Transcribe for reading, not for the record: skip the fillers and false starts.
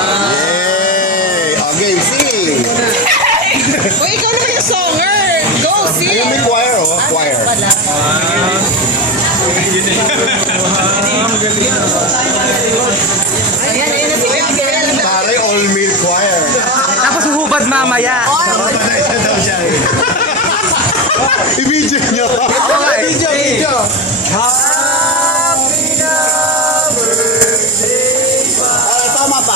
Yay! O, game, sing! Uy, ikaw naman yung songer. Go, sing. Ayun, may choir, oh. Choir. Wala. Ayan, ayan na si Kuya. Taray all-male choir. Tapos hubad mamaya. I-video nyo. Video. Tama pa.